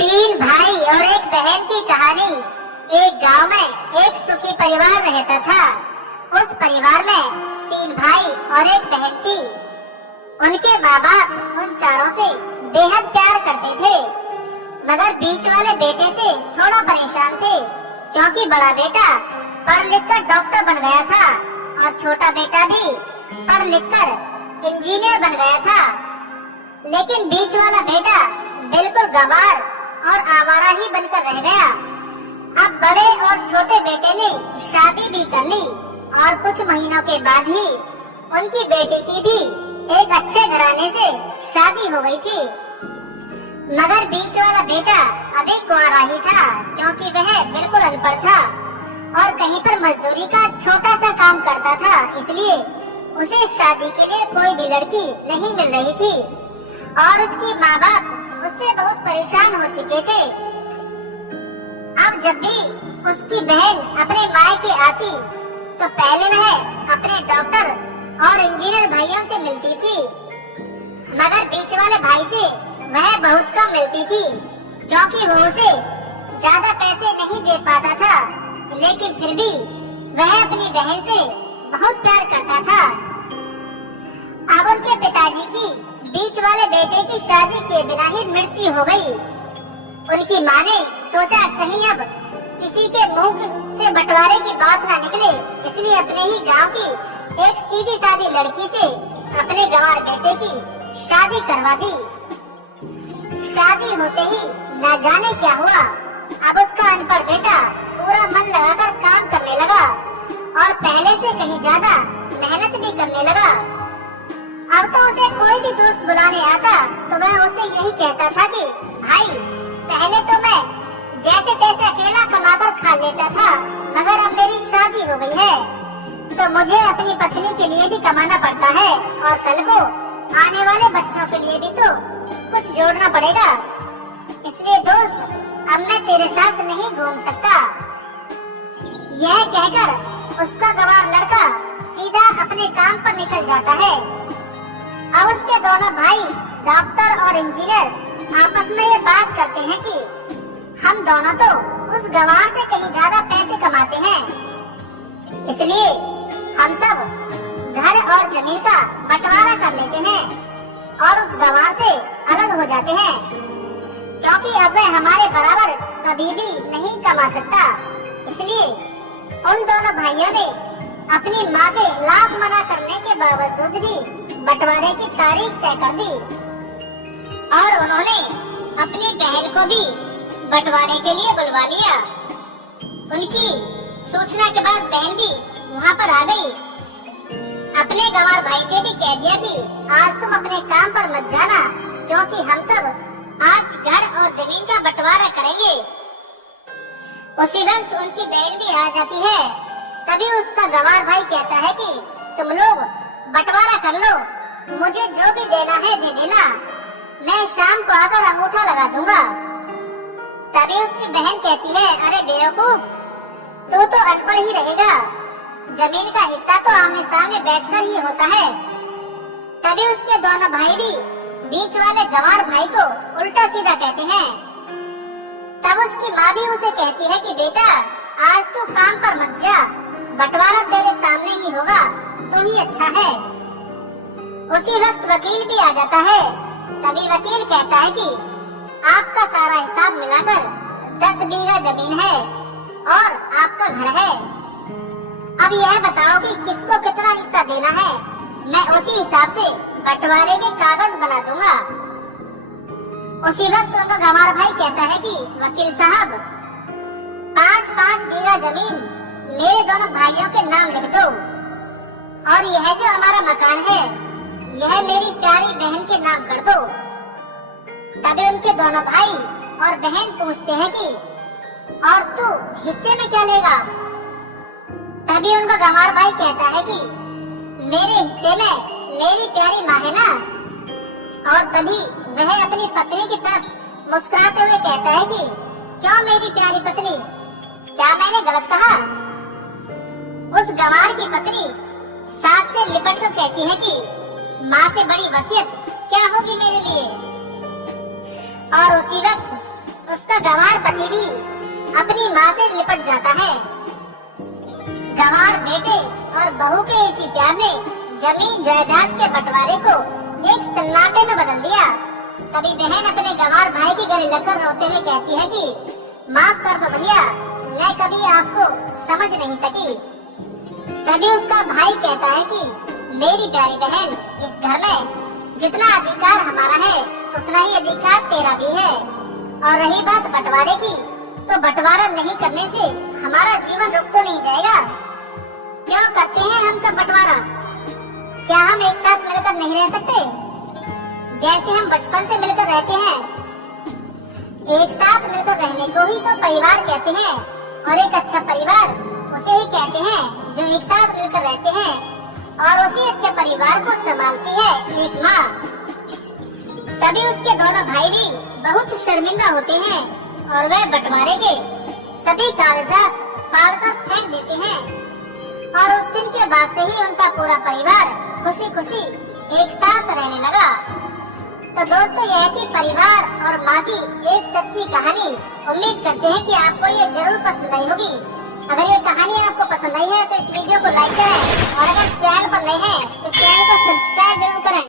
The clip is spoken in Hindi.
तीन भाई और एक बहन की कहानी। एक गांव में एक सुखी परिवार रहता था। उस परिवार में तीन भाई और एक बहन थी। उनके माँ बाप उन चारों से बेहद प्यार करते थे, मगर बीच वाले बेटे से थोड़ा परेशान थे, क्योंकि बड़ा बेटा पढ़ लिख कर डॉक्टर बन गया था और छोटा बेटा भी पढ़ लिख कर इंजीनियर बन गया था। लेकिन बीच वाला बेटा बिल्कुल गंवार और आवारा ही बनकर रह गया। अब बड़े और छोटे बेटे ने शादी भी कर ली और कुछ महीनों के बाद ही उनकी बेटी की भी एक अच्छे घराने से शादी हो गई थी। मगर बीच वाला बेटा अभी कुंवारा ही था, क्योंकि वह बिल्कुल अनपढ़ था और कहीं पर मजदूरी का छोटा सा काम करता था, इसलिए उसे शादी के लिए कोई भी लड़की नहीं मिल रही थी और उसकी माँ बाप उससे बहुत परेशान हो चुके थे। अब जब भी उसकी बहन अपने मायके आती तो पहले वह अपने डॉक्टर और इंजीनियर भाइयों से मिलती थी, मगर बीच वाले भाई से वह बहुत कम मिलती थी, क्योंकि वो उसे ज्यादा पैसे नहीं दे पाता था। लेकिन फिर भी वह अपनी बहन से बहुत प्यार करता था। अब उनके पिताजी की बीच वाले बेटे की शादी किए बिना ही मृत्यु हो गई। उनकी माँ ने सोचा कहीं अब किसी के मुंह से बंटवारे की बात ना निकले, इसलिए अपने ही गांव की एक सीधी सादी लड़की से अपने गंवार बेटे की शादी करवा दी। शादी होते ही न जाने क्या हुआ, अब उसका अनपढ़ बेटा पूरा मन लगाकर काम करने लगा और पहले से कहीं ज्यादा मेहनत भी करने लगा। अब तो उसे कोई भी दोस्त बुलाने आता तो वह उसे यही कहता था कि भाई, पहले तो मैं जैसे तैसे अकेला कमाकर खा लेता था, मगर अब मेरी शादी हो गई है तो मुझे अपनी पत्नी के लिए भी कमाना पड़ता है और कल को आने वाले बच्चों के लिए भी तो कुछ जोड़ना पड़ेगा। इसलिए दोस्त, अब मैं तेरे साथ नहीं घूम सकता। यह कहकर उसका गंवार लड़का सीधा अपने काम पर निकल जाता है। अब उसके दोनों भाई डॉक्टर और इंजीनियर आपस में ये बात करते हैं कि हम दोनों तो उस गंवार से कहीं ज्यादा पैसे कमाते हैं, इसलिए हम सब घर और जमीन का बंटवारा कर लेते हैं और उस गंवार से अलग हो जाते हैं, क्योंकि अब वह हमारे बराबर कभी भी नहीं कमा सकता। इसलिए उन दोनों भाइयों ने अपनी माँ के लाख मना करने के बावजूद भी बंटवारे की तारीख तय कर दी और उन्होंने अपनी बहन को भी बंटवारे के लिए बुलवा लिया। उनकी सूचना के बाद बहन भी वहाँ पर आ गई। अपने गंवार भाई से भी कह दिया कि आज तुम अपने काम पर मत जाना, क्योंकि हम सब आज घर और जमीन का बंटवारा करेंगे। उसी वक्त उनकी बहन भी आ जाती है। तभी उसका गंवार भाई कहता है कि तुम लोग बंटवारा कर लो, मुझे जो भी देना है दे देना, मैं शाम को आकर अंगूठा लगा दूंगा। तभी उसकी बहन कहती है, अरे बेवकूफ, तू तो अनपढ़ ही रहेगा, जमीन का हिस्सा तो आमने सामने बैठकर ही होता है। तभी उसके दोनों भाई भी बीच वाले गंवार भाई को उल्टा सीधा कहते हैं। तब उसकी माँ भी उसे कहती है कि बेटा, आज तू काम पर मत जा, बंटवारा तेरे सामने ही होगा तो ही अच्छा है। उसी वक्त वकील भी आ जाता है। तभी वकील कहता है कि आपका सारा हिसाब मिलाकर 10 बीघा जमीन है और आपका घर है। अब यह बताओ कि किसको कितना हिस्सा देना है, मैं उसी हिसाब से बंटवारे के कागज बना दूंगा। उसी वक्त उनका गंवार भाई कहता है कि वकील साहब, 5-5 बीघा जमीन मेरे दोनों भाइयों के नाम लिख दो और यह जो हमारा मकान है यह मेरी प्यारी बहन के नाम कर दो। तभी उनके दोनों भाई और बहन पूछते हैं कि और तू हिस्से में क्या लेगा? तभी उनका गंवार भाई कहता है कि मेरे हिस्से में मेरी प्यारी माँ है ना। और तभी वह अपनी पत्नी की तरफ मुस्कुराते हुए कहता है कि क्यों मेरी प्यारी पत्नी, क्या मैंने गलत कहा? उस गंवार की पत्नी सास से लिपट कर कहती है कि माँ से बड़ी वसीयत क्या होगी मेरे लिए। और उसी वक्त उसका गंवार पति भी अपनी माँ से लिपट जाता है। गंवार बेटे और बहू के इसी प्यार ने जमीन जायदाद के बंटवारे को एक सन्नाटे में बदल दिया। तभी बहन अपने गंवार भाई के गले लगकर रोते हुए कहती है कि माफ कर दो भैया, मैं कभी आपको समझ नहीं सकी। तभी उसका भाई कहता है कि मेरी प्यारी बहन, इस घर में जितना अधिकार हमारा है उतना ही अधिकार तेरा भी है। और रही बात बंटवारे की, तो बंटवारा नहीं करने से हमारा जीवन रुक तो नहीं जाएगा। क्यों करते हैं हम सब बंटवारा? क्या हम एक साथ मिलकर नहीं रह सकते? जैसे हम बचपन से मिलकर रहते हैं। एक साथ मिलकर रहने को ही तो परिवार कहते हैं, और एक अच्छा परिवार उसे ही कहते हैं जो एक साथ मिलकर रहते हैं और उसी अच्छे परिवार को संभालती है एक माँ। तभी उसके दोनों भाई भी बहुत शर्मिंदा होते हैं और वह बंटवारे के सभी कागजात फाड़कर फेंक देते हैं। और उस दिन के बाद से ही उनका पूरा परिवार खुशी खुशी एक साथ रहने लगा। तो दोस्तों, यह थी परिवार और माँ की एक सच्ची कहानी। उम्मीद करते हैं कि आपको ये जरूर पसंद आई होगी। अगर ये कहानी आपको पसंद आई है तो इस वीडियो को लाइक करें, और अगर चैनल पर नए हैं तो चैनल को सब्सक्राइब जरूर करें।